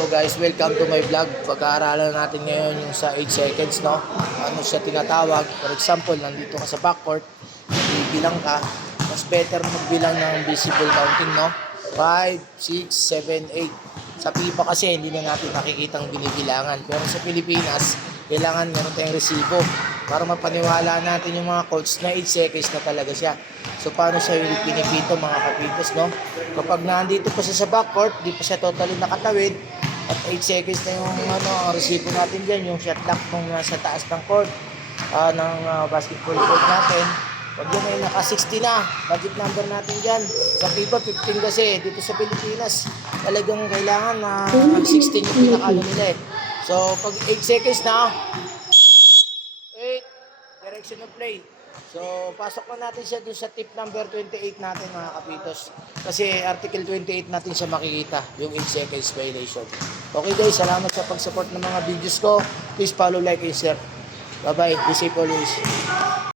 Hello guys, welcome to my vlog. Pag-aaralan natin ngayon yung sa 8 seconds, no? Ano siya tinatawag? For example, nandito ka sa backcourt, bibilang ka, mas better magbilang ng visible counting, no? 5, 6, 7, 8. Sa FIFA kasi hindi na natin nakikitang binibilangan. Pero sa Pilipinas, kailangan meron tayong resibo para mapaniwala natin yung mga coach na 8 seconds na talaga siya. So paano siya yung pinipito mga kapitos, no? Kapag nandito pa siya sa backcourt, di pa siya totally nakatawid, at 8 seconds na yung ang resibo natin dyan, yung shot clock nung nasa taas ng court, basketball court natin. Pag yun ay naka 60 na, budget number natin dyan. Sa FIFA 15 kasi, dito sa Pilipinas, talagang kailangan na 16 yung pinakalo nila eh. So pag 8 seconds na, 8, direction of play. So, pasok na natin siya dun sa tip number 28 natin mga kapitos. Kasi article 28 natin siya makikita, yung 8 seconds violation. Okay guys, salamat sa pag-support ng mga videos ko. Please follow, like, and share. Bye-bye. Be safe always.